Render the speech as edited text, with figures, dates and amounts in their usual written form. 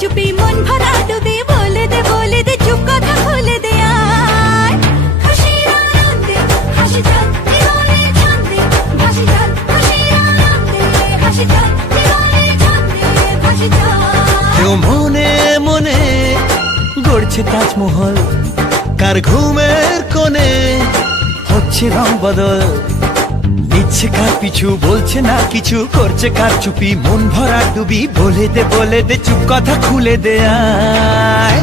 চুপি মন ভরা ডুবি বলে দে চুপ কথা খুলে দে আয় খুশির আনন্দে হাসি চল জীবনে ছন্দে ভাসি চল খুশির আনন্দে হাসি চল জীবনে ছন্দে ভাসি চল কেউ মনে মনে গড়ছে তাজমহল, কার ঘুমের কোণে হচ্ছে রং বদল, নিচ্ছে কার পিছু বলছে না কিছু, করছে কার চুপি মন ভরা ডুবি বলে দে চুপ কথা খুলে দে আয়